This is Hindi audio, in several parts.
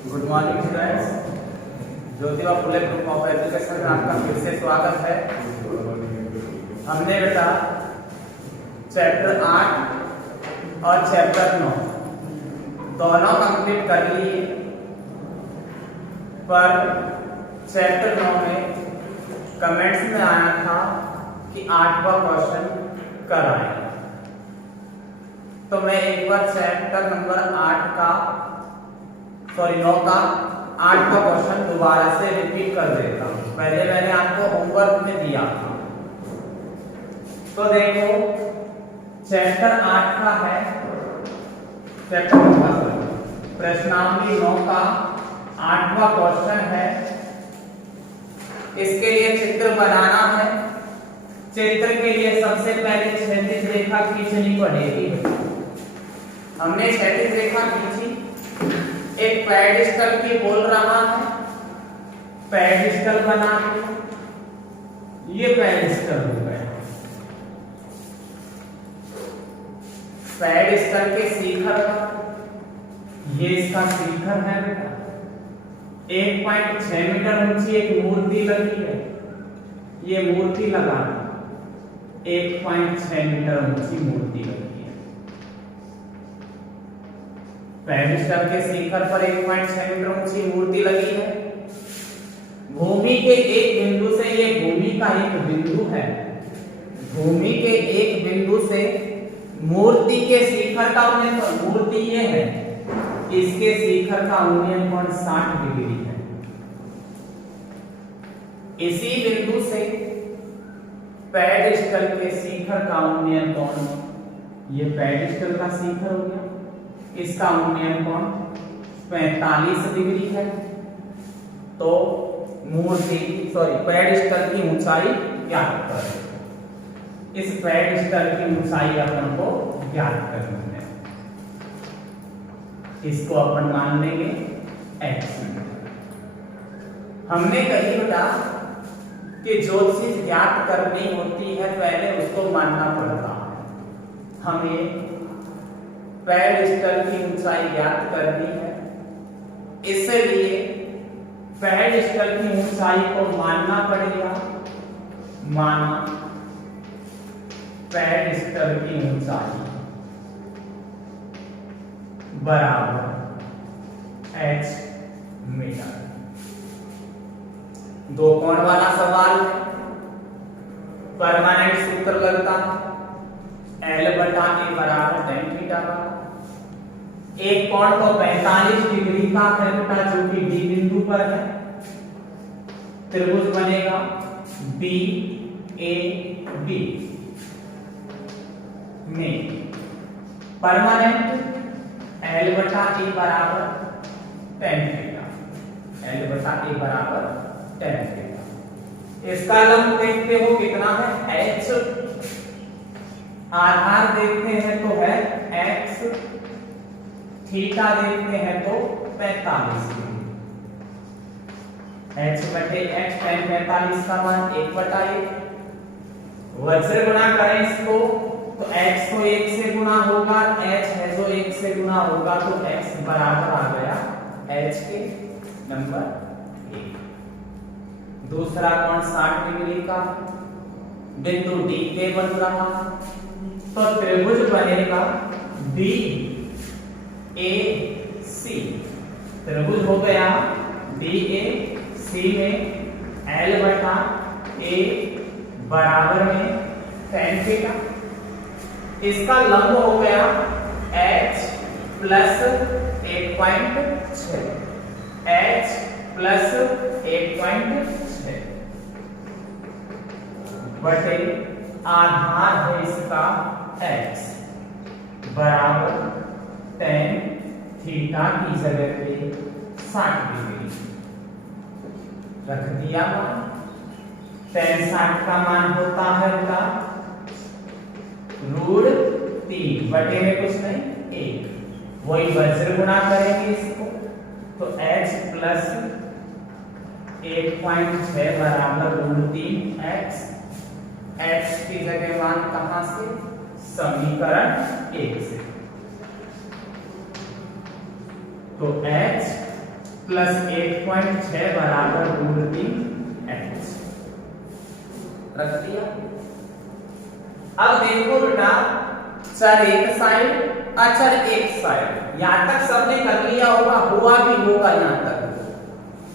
Good morning students. Jyotiba Phule group of education में आपका फिर से स्वागत है। हमने बेटा चैप्टर 8 और चैप्टर 9 दोनों कंप्लीट कर लिए, पर चैप्टर 9 में कमेंट्स में आया था कि 8वां क्वेश्चन कर आए, तो मैं एक बार चैप्टर नंबर 9 का 8वां क्वेश्चन दोबारा से रिपीट कर देता हूं। पहले मैंने आपको होमवर्क में दिया था, तो देखो चैप्टर 8 का है, चैप्टर 9 का प्रश्नावली 9 का 8वां क्वेश्चन है। इसके लिए चित्र बनाना है। चित्र के लिए सबसे पहले क्षैतिज रेखा खींचनी पड़ेगी। हमने क्षैतिज रेखा खींची, एक पेडिस्टल की बोल रहा है, पेडिस्टल बना दिया, ये पेडिस्टल हो गया। पेडिस्टल के शिखर पर, ये इसका शिखर है बेटा। 1.6 मीटर ऊंची एक मूर्ति लगी है, ये मूर्ति लगा 1.6 मीटर ऊंची मूर्ति लगी है। पेडिस्टल के शिखर पर 1.6 मीटर ऊंची मूर्ति लगी है। भूमि के एक बिंदु से, ये भूमि का एक बिंदु है, भूमि के एक बिंदु से मूर्ति के शिखर का उन्नयन, मूर्ति ये है, इसके शिखर का उन्नयन कोण 60 डिग्री है। इसी बिंदु से पेडिस्टल के शिखर का उन्नयन कोण, ये पेडिस्टल का शिखर हो गया, इसका उन्नयन कोण 45 डिग्री है। तो मूर्ति पेडिस्टल की ऊंचाई ज्ञात करें। इस पेडिस्टल की ऊंचाई अपन को ज्ञात करनी है। इसको अपन मान लेंगे x। हमने कही बेटा कि जो चीज ज्ञात करनी होती है पहले उसको मानना पड़ता है। हमें पेडिस्टल की ऊंचाई ज्ञात करनी है, इसलिए पेडिस्टल की ऊंचाई को मानना पड़ेगा। माना पेडिस्टल की ऊंचाई बराबर h मीटर। दो कोण वाला सवाल है, परमानेंट सूत्र लगता है L/A बराबर tan थीटा का। एक कोण तो 45 डिग्री का है बेटा, जो कि D बिंदु पर है। त्रिभुज बनेगा BAB में परमानेंट L/A बराबर tan थीटा, L/A बराबर tan थीटा। इसका लंब देखते हो कितना है h, आधार देखते हैं तो है x, थीटा देखते हैं तो 45 डिग्री। h/x tan 45 का मान 1/1। वज्र गुणा करें इसको तो x को 1 से गुणा होगा, h है जो 1 से गुणा होगा, तो x बराबर आ गया h के नंबर 1। दूसरा कोण 60 डिग्री का, बिंदु D पे बन रहा है, तो त्रिभुज बनेगा DAC। त्रिभुज हो गया DAC में L/A बराबर में tan थीटा। इसका लंब हो गया h प्लस 1.6, h प्लस 1.6 बटे आधार है इसका x बराबर tan थीटा की जगह पे 60 डिग्री रख दिया। tan 60 का मान होता है का √3 बटे में कुछ नहीं 1। वही वज्र गुणा करेंगे इसको तो h प्लस 1.6 बराबर √3x। x की जगह मान कहां से, समीकरण 1 से। तो h प्लस 1.6 बराबर √3h रख दिया। अब देखो बेटा, चर एक साइड अचर एक साइड, यहां तक सबने कर लिया होगा, हुआ भी होगा यहां तक।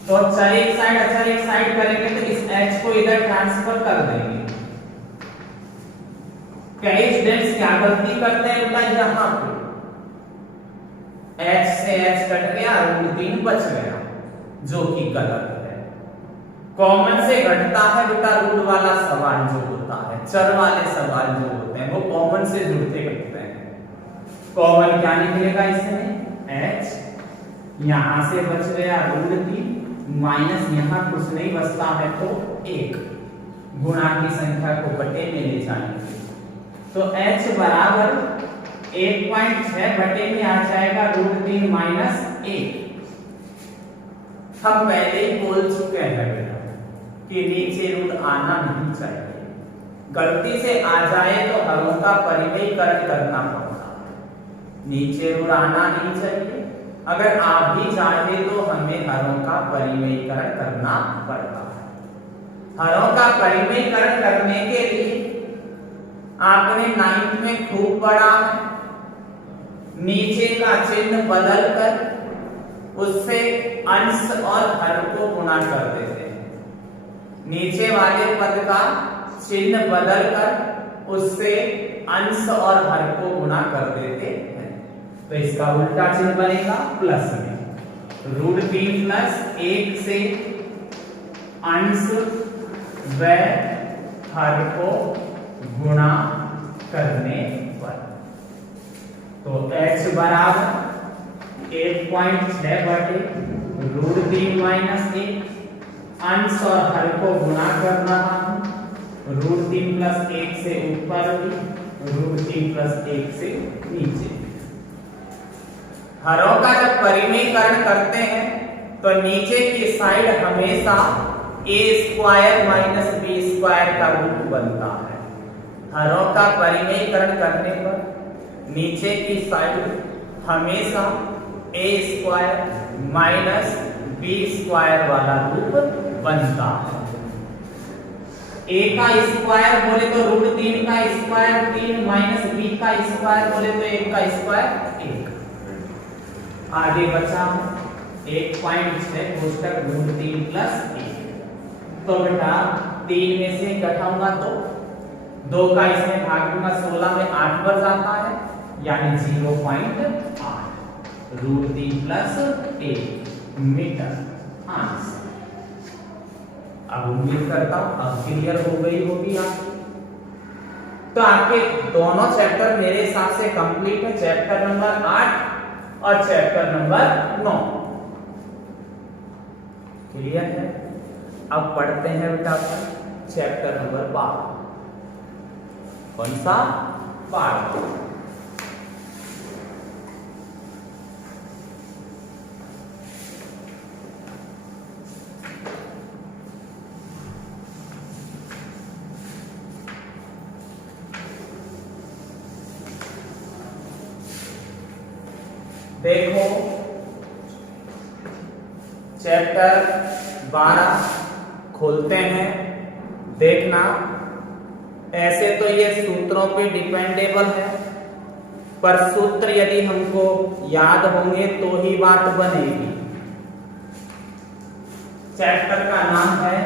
तो चर एक साइड अचर एक साइड करेंगे तो इस h को इधर ट्रांसफर कर देंगे। कई स्टूडेंट्स क्या गलती करते हैं बेटा, यहां पे h से h कट गया, √3 बच गया, जो कि गलत है। कॉमन से घटता है बेटा रूट वाला सवाल जो होता है, चर वाले सवाल जो होते हैं वो कॉमन से जुड़ते घटते हैं। कॉमन क्या निकलेगा इसमें, h, यहां से बच गया √3 माइनस यहां कुछ नहीं बचता है तो 1, गुणा की संख्या को बटे में ले जाएंगे तो h बराबर 1.6 बटे में आ जाएगा √3 माइनस 1। हम पहले ही बोल चुके हैं बेटा कि नीचे रूट आना नहीं चाहिए, गलती से आ जाए तो हरों का परिमेयीकरण करना पड़ता है। नीचे रूट आना नहीं चाहिए, अगर आ भी जाए तो हमें हरों का परिमेयीकरण करना पड़ता है। हरों का परिमेयीकरण करने के लिए आपने 9th में खूब पढ़ा है, नीचे का चिन्ह बदलकर उससे अंश और हर को गुणा कर देते हैं। नीचे वाले पद का चिन्ह बदलकर उससे अंश और हर को गुणा कर देते हैं, तो इसका उल्टा चिन्ह बनेगा प्लस में, √3 प्लस 1 से अंश व हर को गुणा करने पर, तो h बराबर 1.6 बटे √3 माइनस 1, अंश और हर को गुणा कर रहा हूं, √3 प्लस 1 से ऊपर भी, √3 प्लस 1 से नीचे। हरों का जब परिमेयीकरण करते हैं तो नीचे की साइड हमेशा a² माइनस b² का रूट बनता है। हरों का परिमेयीकरण करने पर नीचे की साइड हमेशा a² माइनस b² वाला रूप बनता है। a का स्क्वायर बोले तो √3 का स्क्वायर 3 माइनस b का स्क्वायर बोले तो 1 का स्क्वायर 1। आगे बचा 1.6 कोष्टक √3 प्लस 1, तो बेटा 3 में से घटाऊंगा तो 2 का इसमें भाग दूंगा, 16 में 8 बढ़ जाता है, यानी 0.8 √3 प्लस 1 मीटर आंसर। अब उम्मीद करता हूं अब क्लियर हो गई होगी आपकी। तो आपके दोनों चैप्टर मेरे हिसाब से कंप्लीट है, चैप्टर नंबर 8 और चैप्टर नंबर 9 क्लियर है। अब पढ़ते हैं बेटा चैप्टर नंबर 12। कौन सा? 12। देखो चैप्टर 12 खोलते हैं, देखना। ऐसे तो ये सूत्रों पे डिपेंडेबल है, पर सूत्र यदि हमको याद होंगे तो ही बात बनेगी। चैप्टर का नाम है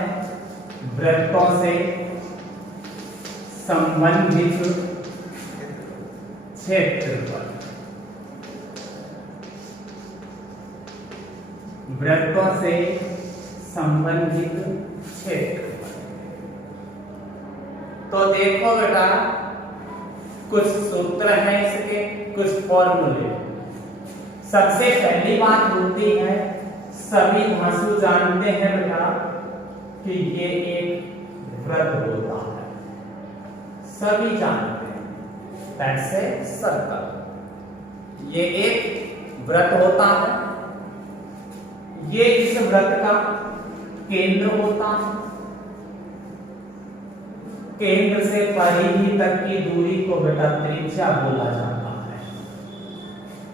वृत्तों से संबंधित क्षेत्रफल। वृत्तों से संबंधित क्षेत्रफल। तो देखो बेटा कुछ सूत्र हैं इसके, कुछ फॉर्मूले। सबसे पहली बात होती है, सभी धांसू जानते हैं बेटा कि ये एक वृत्त होता है, सभी जानते हैं, दैट्स ए सर्कल। ये एक वृत्त होता है, ये इस वृत्त का केंद्र होता है। केंद्र से परिधि तक की दूरी को बेटा त्रिज्या बोला जाता है।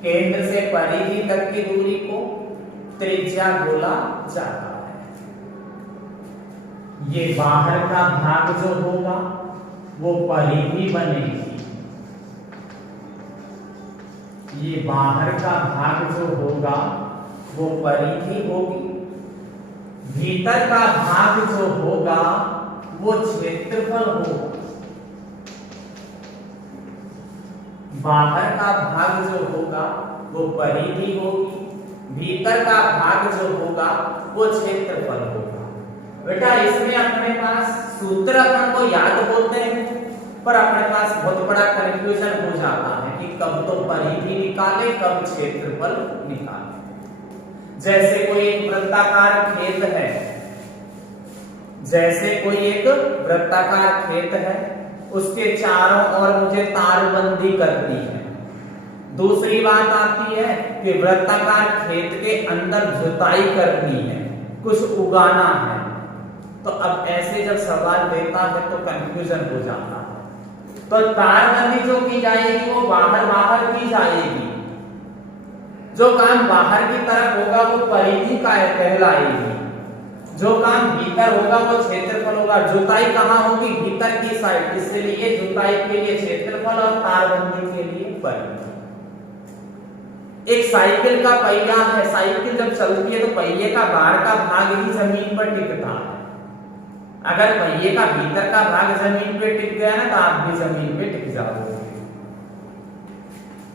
केंद्र से परिधि तक की दूरी को त्रिज्या बोला जाता है। ये बाहर का भाग जो होगा वो परिधि बनेगी, ये बाहर का भाग जो होगा वो परिधि होगी, भीतर का भाग जो होगा वो क्षेत्रफल होगा। बाहर का भाग जो होगा वो परिधि होगी, भीतर का भाग जो होगा वो क्षेत्रफल होगा। बेटा इसमें अपने पास सूत्र अपन को याद होते हैं, पर अपने पास बहुत बड़ा कंफ्यूजन हो जाता है कि कब तो परिधि निकाले कब क्षेत्रफल निकाले। जैसे कोई एक वृत्ताकार खेत है, जैसे कोई एक वृत्ताकार खेत है, उसके चारों ओर मुझे तारबंदी करनी है। दूसरी बात आती है कि वृत्ताकार खेत के अंदर जुताई करनी है, कुछ उगाना है। तो अब ऐसे जब सवाल देता है तो कंफ्यूजन हो जाता है। तो तारबंदी जो की जाएगी वो बाहर बाहर की जाएगी, जो काम बाहर की तरफ होगा वो परिधि का कहलाएगी, जो काम भीतर होगा वो क्षेत्रफल होगा। जुताई कहाँ होगी? भीतर की साइड, इसलिए जुताई के लिए क्षेत्रफल और तारबंदी के लिए परिधि। एक साइकिल का पहिया है, साइकिल जब चलती है तो पहिए का बाहर का भाग ही जमीन पर टिकता है। अगर पहिए का भीतर का भाग जमीन पे टिक गया ना तो आप भी जमीन पे टिक जाओगे।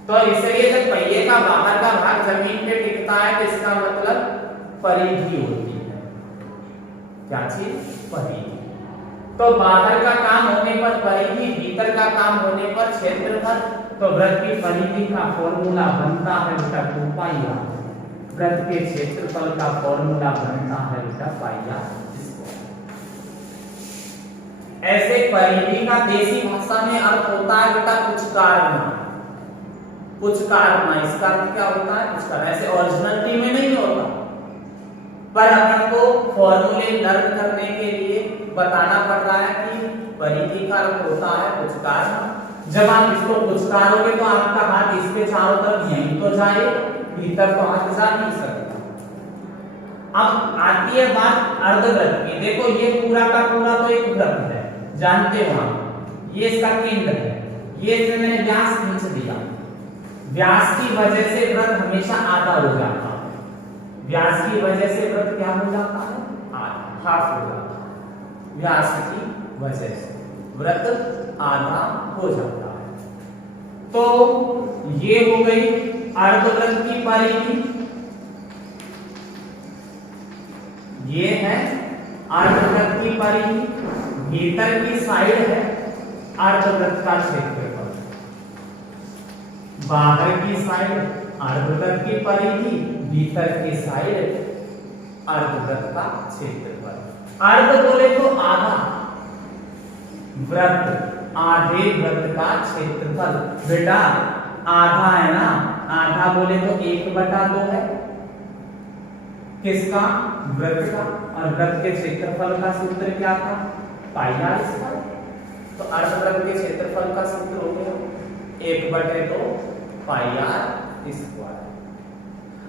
तो इसलिए जब पहिए का बाहर का भाग जमीन पे टिकता है तो इसका मतलब परिधि होती है। क्या चीज? परिधि। तो बाहर का काम होने पर परिधि, भीतर का काम होने पर क्षेत्रफल। तो वृत्त की परिधि का फॉर्मूला बनता है बेटा 2πr, वृत्त के क्षेत्रफल का फॉर्मूला बनता है बेटा πr। ऐसे परिधि का देसी भाषा में अर्थ होता है बेटा कुछ कारण, कुछ कारण। इसका अर्थ क्या होता है? कुछ कारण। ऐसे ओरिजिनलिटी में नहीं होता, पर अपन को फॉर्मूले लर्न करने के लिए बताना पड़ रहा है कि परिधि का अर्थ होता है कुछ कारण। जब आप इसको कुछ करोगे तो आपका हाथ इसके चारों तरफ यहीं तो जाए, भीतर तो हाथ जा नहीं सकता। अब आती है बात अर्धवृत्त की। देखो ये पूरा का पूरा तो एक वृत्त है, जानते हो आप, ये इसका केंद्र है, ये इसमें मैंने व्यास खींच दिया। व्यास की वजह से वृत्त हमेशा आधा हो जाता है। व्यास की वजह से वृत्त क्या हो जाता है? आधा, हाफ हो जाता है। व्यास की वजह से वृत्त आधा हो जाता है। तो ये हो गई अर्धवृत्त की परिधि, ये है अर्धवृत्त की परिधि। भीतर की साइड है अर्धवृत्त का क्षेत्रफल, बाहर की साइड अर्धवृत्त की परिधि, भीतर की साइड अर्धवृत्त का क्षेत्रफल। अर्ध बोले तो आधा, वृत्त आधे वृत्त का क्षेत्रफल। बेटा आधा है ना, आधा बोले तो 1/2 है, किसका? वृत्त का। और वृत्त के क्षेत्रफल का सूत्र क्या था? πr²। तो अर्धवृत्त के क्षेत्रफल का सूत्र हो गया 1/2 πr²।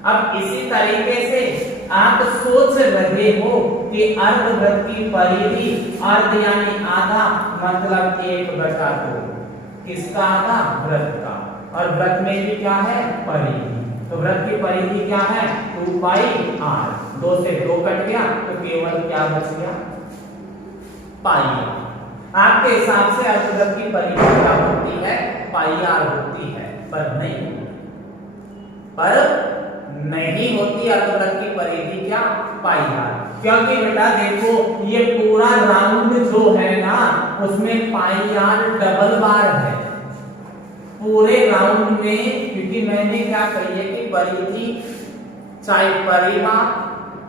अब इसी तरीके से आप सोच रहे हो कि अर्धवृत्त की परिधि, अर्ध यानी आधा, मतलब 1/2। किसका आधा? वृत्त का। और वृत्त में भी क्या है? परिधि। तो वृत्त की परिधि क्या है? 2πr। 2 से 2 कट गया तो केवल क्या बच गया? πr। आपके हिसाब से अर्धवृत्त की परिधि क्या होती है? πr होती है, पर नहीं होती अर्धवृत्त की परिधि क्या? πr। क्योंकि बेटा देखो ये पूरा राउंड जो है ना उसमें πr डबल बार है पूरे राउंड में। क्योंकि मैंने क्या कही है कि परिधि चाहे परिमाप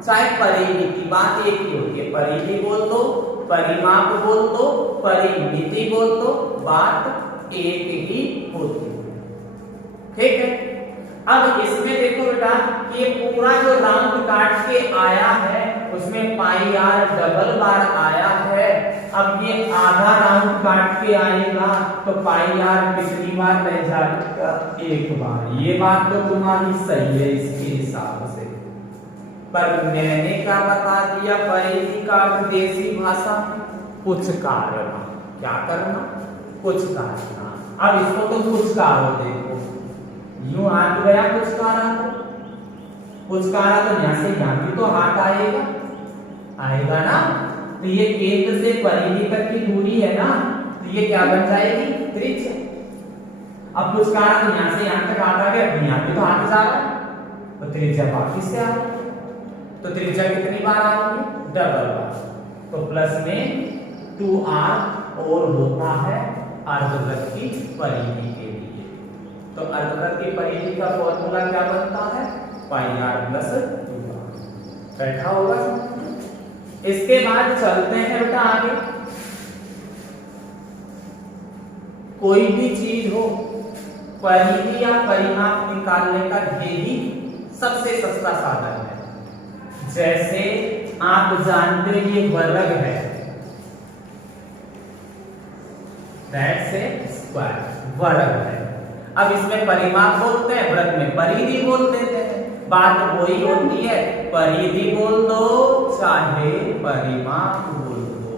चाहे परिधि की बात एक ही होती है। परिधि बोल दो, परिमाप बोल दो, परिमिति बोल दो, बात एक ही होती है। ठीक है। अब इसमें देखो बेटा ये पूरा जो राउंड काट के आया है उसमें πr डबल बार आया है। अब ये आधा राउंड काट के आएगा तो πr कितनी बार रह जाएगा? 1 बार। ये बात तो तुम्हारी सही है इसके हिसाब से। पर मैंने क्या बता दिया, परिधि का अर्थ देसी भाषा कुछ करना। क्या करना? कुछ करना। अब इसको तो कुछ करो, देखो यूं हाथ गया कुछ करा, कुछ करा तो यहां से यहां भी तो हाथ आएगा, आएगा ना। तो ये केंद्र से परिधि तक की दूरी है ना, तो ये क्या बन जाएगी? त्रिज्या। अब कुछ करा तो यहां से यहां तक हाथ आ गया, यहां भी तो हाथ जा रहा है, तो त्रिज्या वापिस से आ गई। तो त्रिज्या कितनी बार आ रही है? डबल बार। तो प्लस में 2r और होता है अर्धवृत्त की परिधि के लिए। तो अर्धवृत्त की परिधि का फॉर्मूला क्या बनता है? पाई r प्लस 2r। बैठा होगा। इसके बाद चलते हैं बेटा आगे। कोई भी चीज हो, परिधि या परिमाप निकालने का यही सबसे सस्ता साधन है। जैसे आप जानते हो ये वर्ग है, दैट्स ए स्क्वायर, वर्ग है। अब इसमें परिमाप बोलते हैं, वृत्त में परिधि बोल देते हैं। बात वही होती है, परिधि बोल दो चाहे परिमाप बोल दो,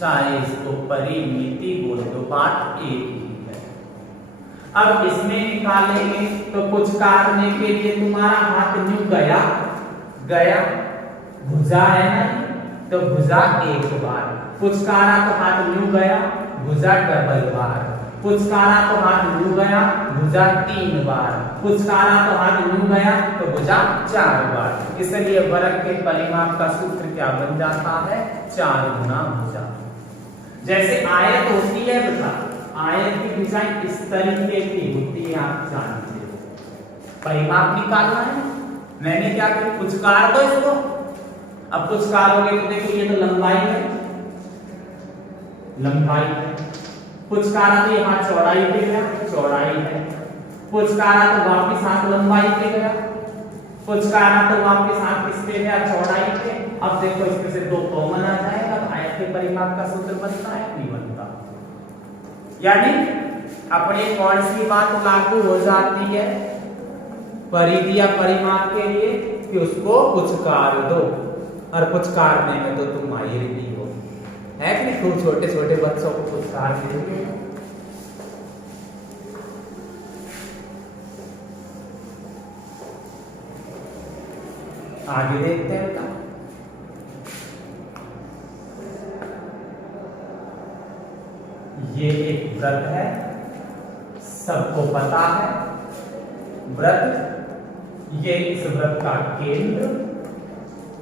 चाहे इसको परिमिति बोल दो, बात एक ही है। अब इसमें निकालेंगे तो कुछ काटने के लिए तुम्हारा हाथ न्यू गया, भुजा है ना, तो भुजा एक बार, कुछ कारा तो हाथ न्यू गया, भुजा डबल बार, कुछ कारा तो हाथ न्यू गया, भुजा 3 बार, कुछ कारा तो हाथ न्यू गया तो भुजा 4 बार। इसलिए वर्ग के परिमाप का सूत्र क्या बन जाता है? 4 गुना भुजा। जैसे आयत होती है बेटा, आयत की भुजाएं इस तरीके की होती है, आप जानते हो। परिमाप निकालना है, मैंने क्या किया? कुछ काट दो इसको। अब कुछ काटोगे तो देखो ये तो लंबाई है, लंबाई है। कुछ काटा तो यहाँ चौड़ाई पे गया, चौड़ाई है। कुछ काटा तो वापिस हाथ लंबाई पे गया, कुछ काटा तो वापिस हाथ किस पे गया? चौड़ाई पे। अब देखो इसमें से 2 कॉमन आ जाएगा, तो आयत के परिमाप का सूत्र बनता है? नहीं बनता। यानी अपने कौन सी बात लागू हो जाती है परिधि या परिमाप के लिए कि उसको कुछ काट दो, और कुछ काटने में तो तुम माहिर भी हो, है कि नहीं? खूब छोटे छोटे बच्चों को कुछ काट देंगे। आगे देखते हैं बेटा। ये एक वृत्त है, सबको पता है वृत्त। ये इस वृत्त का केंद्र,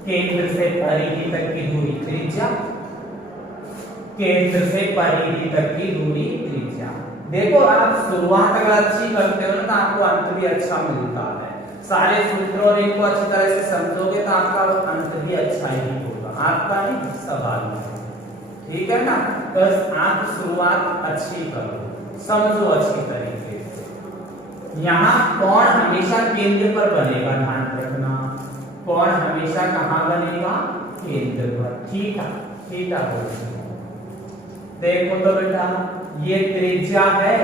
केंद्र से परिधि तक की दूरी त्रिज्या, केंद्र से परिधि तक की दूरी त्रिज्या। देखो आप शुरुआत अगर अच्छी करते हो ना तो आपको अंत भी अच्छा मिलता है। सारे सूत्रों और इनको अच्छी तरह से समझोगे तो आपका अंत भी अच्छा ही होगा, आपका ही सवाल है, ठीक है ना। तो आप शुरुआत अच्छी करो, समझो अच्छी तरीके से। यहाँ कोण हमेशा केंद्र पर बनेगा, ध्यान रखना। कोण हमेशा कहाँ बनेगा? केंद्र पर। थीटा, थीटा बोलते हैं। देखो तो बेटा ये त्रिज्या है,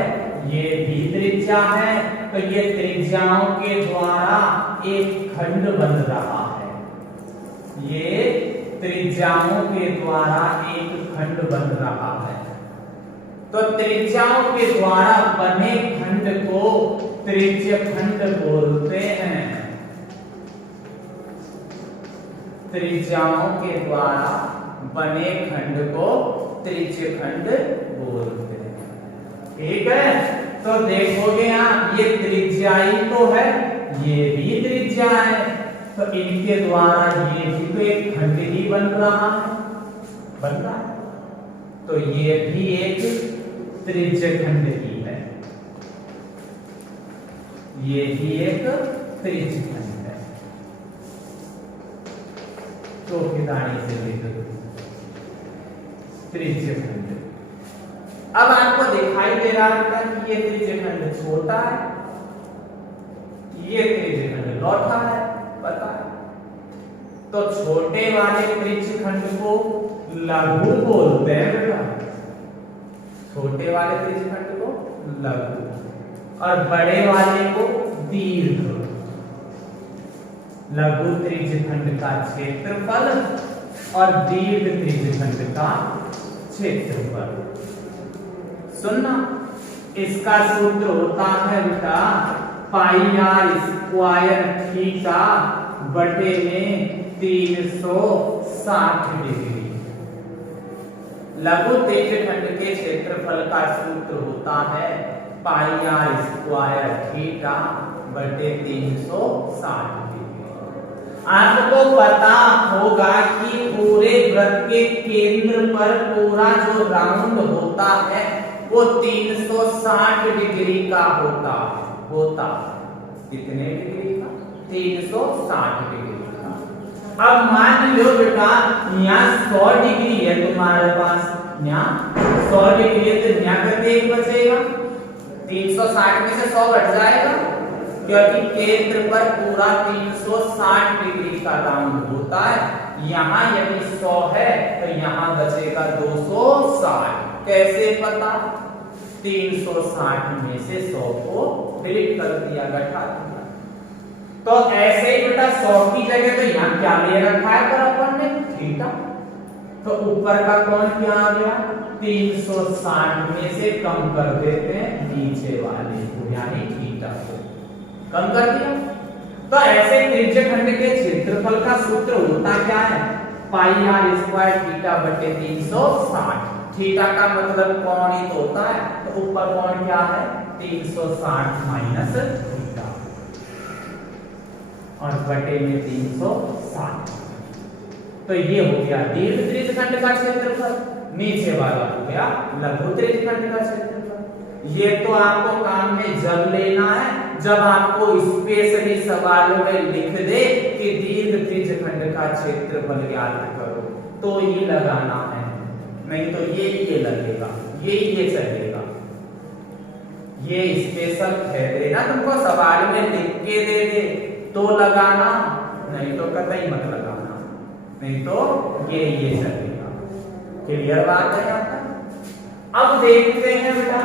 ये भी त्रिज्या है, तो ये त्रिज्याओं के द्वारा एक खंड बन रहा है। ये त्रिज्याओं के द्वारा एक खंड बन रहा है। तो त्रिज्याओं के द्वारा बने खंड को त्रिज्य खंड बोलते हैं। त्रिज्याओं के द्वारा बने खंड को त्रिज्य खंड बोलते हैं, ठीक है। तो देखोगे आप ये त्रिज्या ही तो है, ये भी त्रिज्या है, तो इनके द्वारा ये भी तो एक खंड ही बन रहा है, बन रहा है। तो ये भी एक त्रिज्य खंड ही है, ये भी एक त्रिज्य खंड है। तो किनारे से लेकर त्रिज्य खंड। अब आपको दिखाई दे रहा है कि ये त्रिज्य खंड छोटा है, ये त्रिज्य खंड लौटा है, पता है। तो छोटे वाले त्रिज्य खंड को लघु बोलते हैं बेटा, छोटे वाले त्रिज्य खंड को लघु और बड़े वाले को दीर्घ। लघु त्रिज्यखंड का क्षेत्रफल और दीर्घ त्रिज्यखंड का क्षेत्रफल। सुनना, इसका सूत्र होता है बेटा पाई आर स्क्वायर थीटा बटे में 360 डिग्री। लघु त्रिज्यखंड के क्षेत्रफल का सूत्र होता है पाई आर स्क्वायर थीटा बटे 360 डिग्री। आपको पता होगा कि पूरे वृत्त के केंद्र पर पूरा जो राउंड होता है वो 360 डिग्री का होता कितने डिग्री का? 360 डिग्री का। अब मान लो बेटा यहाँ 100 डिग्री है तुम्हारे पास, यहाँ 100 डिग्री है तो यहाँ कितने एक बचेगा? 360 में से 100 घट जाएगा, क्योंकि केंद्र पर पूरा 360 डिग्री का राउंड होता है। यहाँ यदि 100 है तो यहाँ बचेगा 260। कैसे पता? 360 में से 100 को डिलीट कर दिया, घटा दिया। तो ऐसे ही बेटा 100 की जगह तो यहाँ क्या ले रखा है पर अपन ने? थीटा। तो ऊपर का कौन क्या आ गया? 360 में से कम कर देते हैं नीचे वाले को, यानी थीटा को कम कर दिया। तो ऐसे त्रिज्यखंड के क्षेत्रफल का सूत्र होता क्या है? पाई आर स्क्वायर थीटा बटे 360। थीटा का मतलब कोणित होता है, तो ऊपर कोण क्या है? 360 माइनस थीटा और बटे में 360। तो ये हो गया दीर्घ त्रिज्यखंड का क्षेत्रफल, नीचे वाला हो गया लघु त्रिज्यखंड का क्षेत्रफल। ये तो आपको काम में जब लेना है जब आपको स्पेशली सवालों में लिख दे कि दीर्घ त्रिज्यखंड का क्षेत्रफल ज्ञात करो, तो ये लगाना है, नहीं तो ये लगेगा, ये चलेगा। ये स्पेशल है देना तुमको, सवाल में लिख के दे दे तो लगाना, नहीं तो कतई मत लगाना, नहीं तो ये चलेगा। क्लियर बात है यहाँ तक? अब देखते हैं बेटा,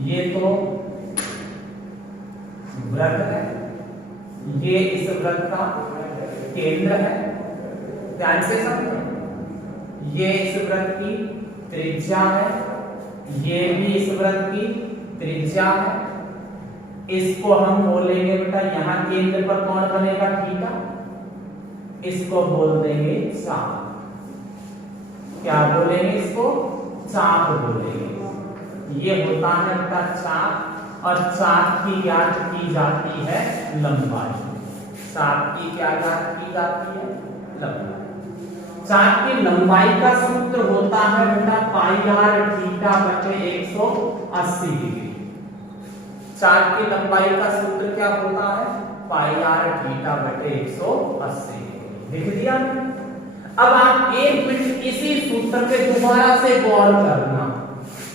ये तो वृत्त है, ये इस वृत्त का केंद्र है, ध्यान से समझो। ये इस वृत्त की त्रिज्या है, ये भी इस वृत्त की त्रिज्या है। इसको हम बोलेंगे बेटा, यहाँ केंद्र पर कौन बनेगा? थीटा। इसको बोल देंगे चाप। क्या बोलेंगे इसको? चाप बोलेंगे। ये होता है बेटा चाप, और चाप की ज्ञात की जाती है लंबाई। चाप की क्या ज्ञात की जाती है? लंबाई। चाप की लंबाई का सूत्र होता है बेटा पाई आर थीटा बटे 180 डिग्री। चाप की लंबाई का सूत्र क्या होता है? पाई आर थीटा बटे 180। लिख दिया। अब आप एक मिनट इसी सूत्र पे दोबारा से गौर करना।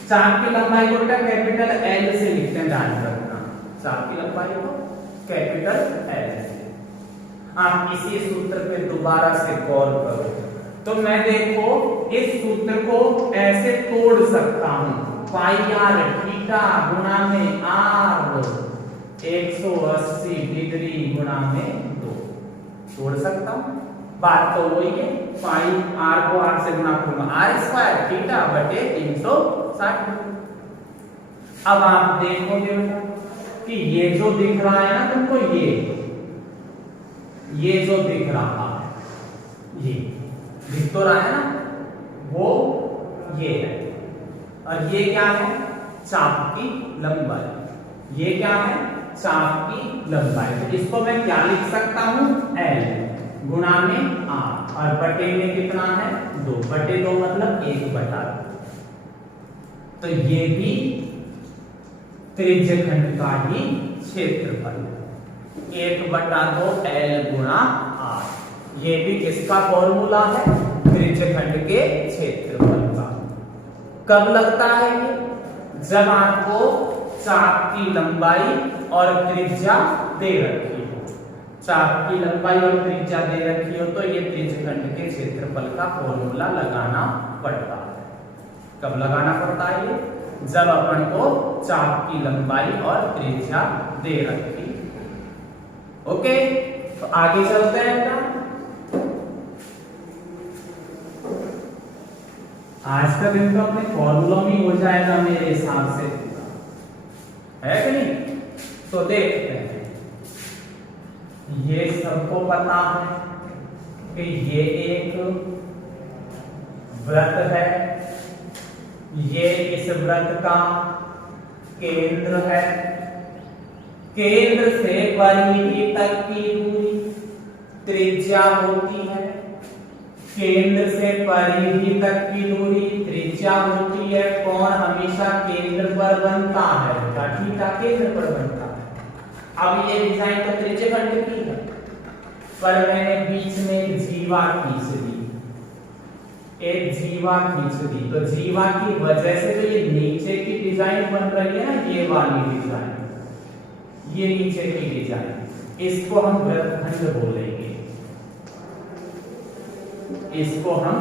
चाप की लंबाई को बेटा कैपिटल एल से लिखते हैं, ध्यान रखना। चाप की लंबाई को कैपिटल एल से। आप इसी सूत्र पे दोबारा से गौर करो तो मैं देखो इस सूत्र को ऐसे तोड़ सकता हूं, पाई आर थीटा गुणा में आर 180 डिग्री गुणा में 2 तोड़ सकता हूं। बात तो वही है, पाई आर को आर से गुणा करूंगा, आर स्क्वायर थीटा बटे 360। अब आप देखोगे कि ये जो दिख रहा है ना तुमको, ये जो दिख रहा है, ये दिख तो रहा है ना, वो ये है। और ये क्या है? चाप की लंबाई। ये क्या है? चाप की लंबाई। तो इसको मैं क्या लिख सकता हूं? एल गुणा में आर, और बटे में कितना है? 2 बटे 2 मतलब 1/2। तो ये भी त्रिज्यखंड का ही क्षेत्रफल, 1/2 एल गुणा आर। ये भी किसका फॉर्मूला है? त्रिज्यखंड के क्षेत्रफल का। कब लगता है ये? जब आपको चाप की लंबाई और त्रिज्या दे रखी हो। चाप की लंबाई और त्रिज्या दे रखी हो तो ये त्रिज्यखंड के क्षेत्रफल का फॉर्मूला लगाना पड़ता है। कब लगाना पड़ता है ये? जब अपन को चाप की लंबाई और त्रिज्या दे रखी ओके, तो आगे चलते हैं बेटा। आज का दिन तो अपने फॉर्मूला में हो जाएगा मेरे हिसाब से, है कि नहीं? तो देखते हैं, ये सबको पता है कि ये एक वृत्त है, ये इस वृत्त का केंद्र है, केंद्र से परिधि तक की दूरी त्रिज्या होती है, केंद्र से परिधि तक की दूरी त्रिज्या होती है। कोण हमेशा केंद्र पर बनता है, थीटा केंद्र पर बनता है। अब ये डिजाइन तो त्रिज्यखंड की है, पर मैंने बीच में एक जीवा खींच दी, एक जीवा खींच दी, तो जीवा की वजह से जो ये नीचे की डिजाइन बन रही है ना, ये वाली डिजाइन, ये नीचे की डिजाइन, इसको हम वृत्तखंड बोलेंगे, इसको हम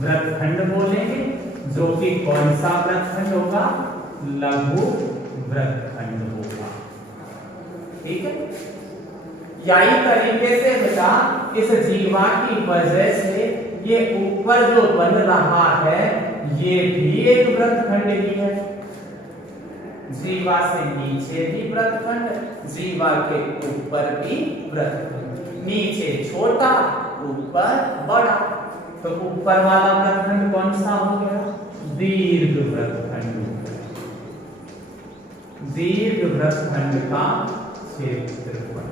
वृत्तखंड बोलेंगे, जो कि कौन सा वृत्तखंड होगा? लघु वृत्तखंड होगा। ठीक है, यही तरीके से बेटा इस जीवा की वजह से ये ऊपर जो बन रहा है ये भी एक वृत्तखंड ही है, जीवा से नीचे भी वृत्तखंड, जीवा के ऊपर भी वृत्तखंड, नीचे छोटा ऊपर बड़ा, तो ऊपर वाला वृत्तखंड कौन सा हो गया? दीर्घ वृत्तखंड। दीर्घ वृत्तखंड का क्षेत्रफल,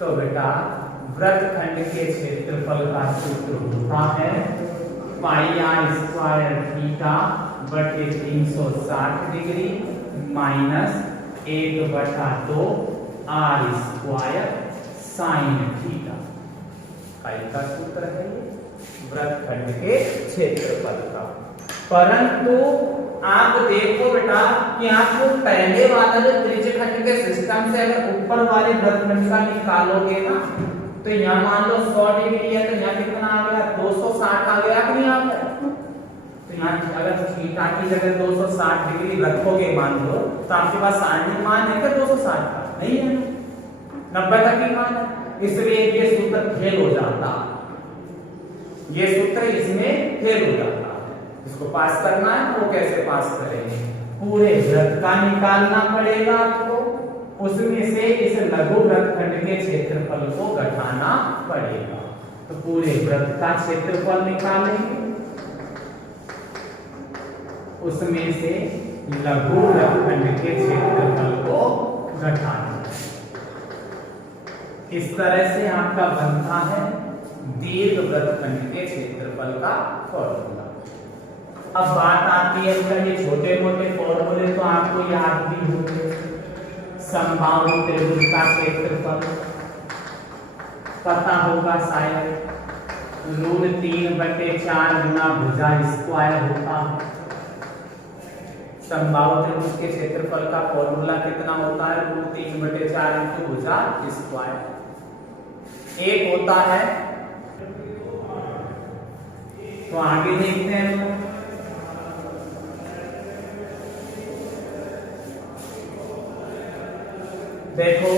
तो बेटा वृत्तखंड के क्षेत्रफल का सूत्र होता है पाई आर स्क्वायर थीटा बटे 360 degree minus 1/2 R square sine theta. का सूत्र है ये वृत्तखंड के क्षेत्रफल का। परंतु आप देखो बेटा कि आपको पहले वाला जो त्रिज्यखंड के सिस्टम से अगर ऊपर वाले वृत्तखंड का निकालोगे ना, तो यहाँ मान लो 100 डिग्री है, तो यहाँ कितना आ गया? 260 आ गया कि नहीं आ गया? तो यहाँ अगर थीटा की जगह 260 डिग्री रखोगे मान लो, तो आपके पास साइन मान है क्या 260 का? नहीं है, 90 तक ही मान है, इसलिए ये सूत्र फेल हो जाता, ये सूत्र इसमें फेल हो जाता। इसको पास करना है, वो कैसे पास करेंगे? पूरे वृत्त का निकालना पड़ेगा आपको, उसमें से इस लघु वृत्तखंड के क्षेत्रफल को घटाना पड़ेगा। तो पूरे वृत्त का क्षेत्रफल निकालेंगे, उसमें से लघु वृत्तखंड के क्षेत्रफल को घटाना। इस तरह से आपका बनता है दीर्घ वृत्तखंड के क्षेत्रफल का फॉर्मूला। अब बात आती है इसका, ये छोटे मोटे फॉर्मूले तो आपको याद भी होंगे। समबाहु त्रिभुज का क्षेत्रफल पता होगा शायद, √3/4 गुना भुजा स्क्वायर होता है। समबाहु त्रिभुज के क्षेत्रफल का फॉर्मूला कितना होता है? √3/4 इंटू भुजा स्क्वायर। एक होता है, तो आगे देखते हैं। देखो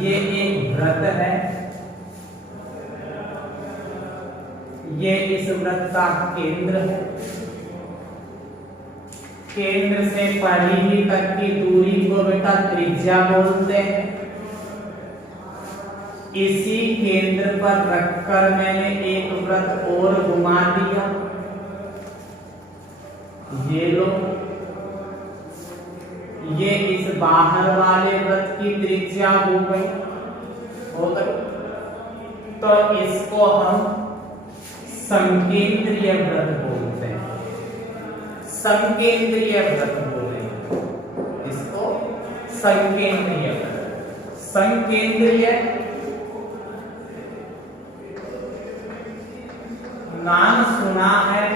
ये एक वृत्त है, ये इस वृत्त का केंद्र है, केंद्र से परिधि तक की दूरी को बेटा त्रिज्या बोलते हैं। इसी केंद्र पर रखकर मैंने एक वृत्त और घुमा दिया, ये लो, ये इस बाहर वाले वृत्त की त्रिज्या हो गई, हो गई। तो इसको हम संकेंद्रीय वृत्त बोलते हैं, संकेंद्रीय वृत्त बोलेंगे इसको, संकेंद्रीय वृत्त। संकेंद्रीय नाम सुना है,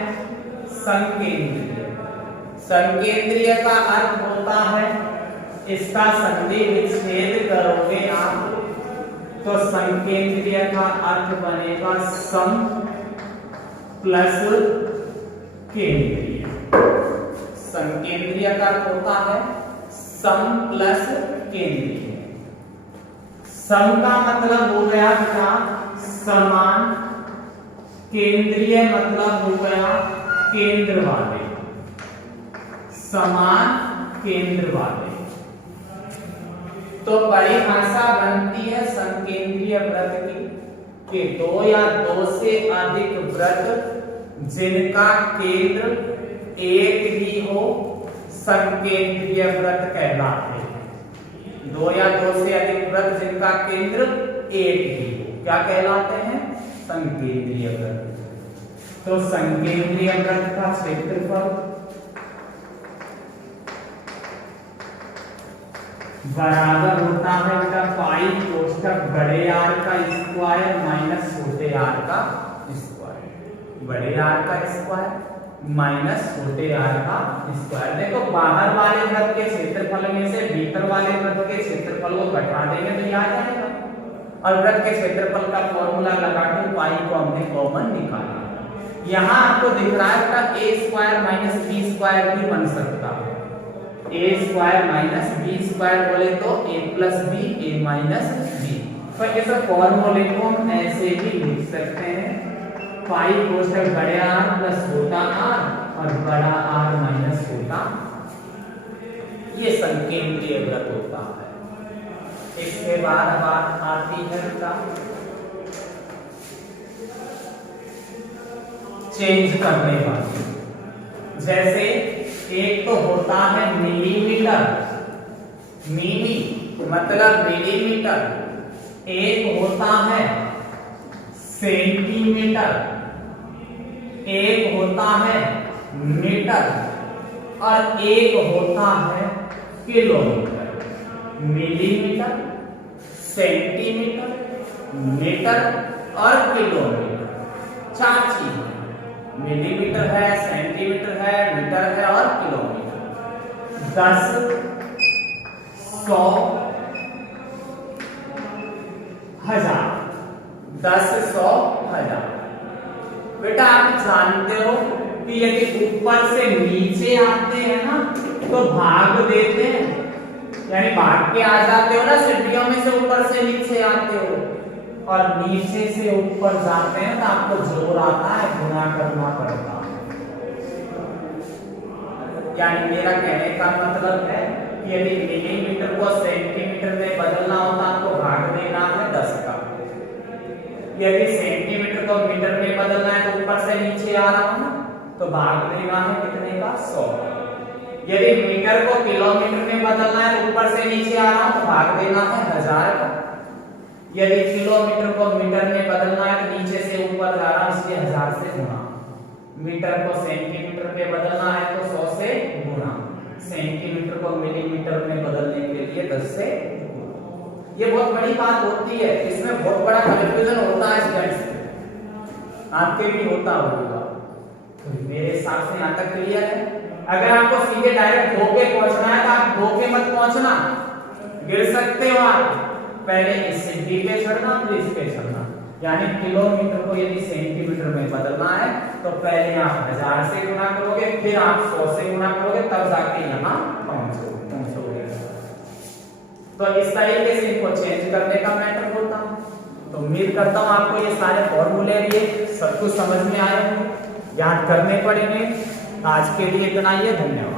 संकेंद्रीय। संकेंद्रीय का अर्थ होता है, इसका संधि विच्छेद करोगे आप तो संकेंद्रीय का अर्थ बनेगा सम प्लस केंद्रीय। संकेंद्रीय का अर्थ होता है सम प्लस केंद्रीय। सम का मतलब हो गया क्या, समान, केंद्रीय मतलब हो गया केंद्र वाले, समान केंद्र वाले। तो परिभाषा बनती है संकेंद्रीय वृत्त की कि दो या दो से अधिक वृत्त जिनका केंद्र एक ही हो संकेंद्रीय वृत्त कहलाते हैं। दो या दो से अधिक वृत्त जिनका केंद्र एक ही हो क्या कहलाते हैं, संकेंद्रीय वृत्त। तो संकेंद्रीय वृत्त का क्षेत्रफल बराबर होता है बेटा पाई कोष्ठक बड़े आर का स्क्वायर माइनस छोटे आर का स्क्वायर, बड़े आर का स्क्वायर माइनस छोटे आर का स्क्वायर। देखो बाहर वाले वृत्त के क्षेत्रफल में से भीतर वाले वृत्त के क्षेत्रफल को घटा देंगे तो ये आ जाएगा, और वृत्त के क्षेत्रफल का फॉर्मूला लगा के पाई को हमने कॉमन निकाला। यहाँ आपको दिख रहा है a square minus b square भी बन सकता है, a square minus b square बोले तो a plus b a minus b। तो इस फॉर्मूले को हम ऐसे भी लिख सकते हैं पाई कोष्ठक बड़े आर प्लस छोटा आर और बड़ा आर माइनस छोटा, ये संकेंद्रीय वृत्त होता है। इसके बाद बात आती है चेंज करने वाली, जैसे एक तो होता है मिलीमीटर, मिली मतलब मिलीमीटर, एक होता है सेंटीमीटर, एक होता है मीटर और एक होता है किलोमीटर। मिलीमीटर, सेंटीमीटर, मीटर और किलोमीटर, चार चीज है। मिलीमीटर है, सेंटीमीटर है, मीटर है और किलोमीटर। 10, 100, 1000, 10, 100, 1000। बेटा आप जानते हो कि यदि ऊपर से नीचे आते हैं ना तो भाग देते हैं, यानी भाग के आ जाते हो ना, सीढ़ियों में से ऊपर से नीचे आते हो, और नीचे से ऊपर जाते हैं तो आपको जोर आता है, गुणा करना पड़ता है। यानी मेरा कहने का मतलब है कि यदि मिलीमीटर को सेंटीमीटर में बदलना होता आपको भाग देना है 10 का, यदि सेंटीमीटर को मीटर में बदलना है तो ऊपर से नीचे आ रहा हूं तो भाग देना है कितने का, 100। यदि मीटर को किलोमीटर में बदलना है तो ऊपर से नीचे आ रहा हूं तो भाग देना है 1000 का। यदि किलोमीटर को मीटर में बदलना है तो नीचे से ऊपर जा रहा हूं इसलिए 1000 से गुणा। मीटर को सेंटीमीटर में बदलना है तो 100 से गुणा। सेंटीमीटर को मिलीमीटर में बदलने के लिए 10 से गुणा। ये बहुत बड़ी बात होती है, इसमें बहुत बड़ा कंफ्यूजन होता है स्टूडेंट्स, आपके भी होता होगा। तो मेरे हिसाब से यहाँ तक क्लियर है। अगर आपको सीधे डायरेक्ट 2 पे पहुंचना है तो आप 2 पे मत पहुंचना, गिर सकते हो आप। पहले इस b पे चढ़ना फिर इस पे चढ़ना, यानी किलोमीटर को यदि सेंटीमीटर में बदलना है तो पहले आप 1000 से गुणा करोगे, फिर आप 100 से गुणा करोगे, तब जाके यहाँ पहुंचोगे। तो इस तरीके से इनको चेंज करने का मैटर होता है। तो उम्मीद करता हूँ आपको ये सारे फॉर्मूले भी सब कुछ समझ में आए होंगे, याद करने पड़ेंगे। आज के लिए इतना ही है, धन्यवाद।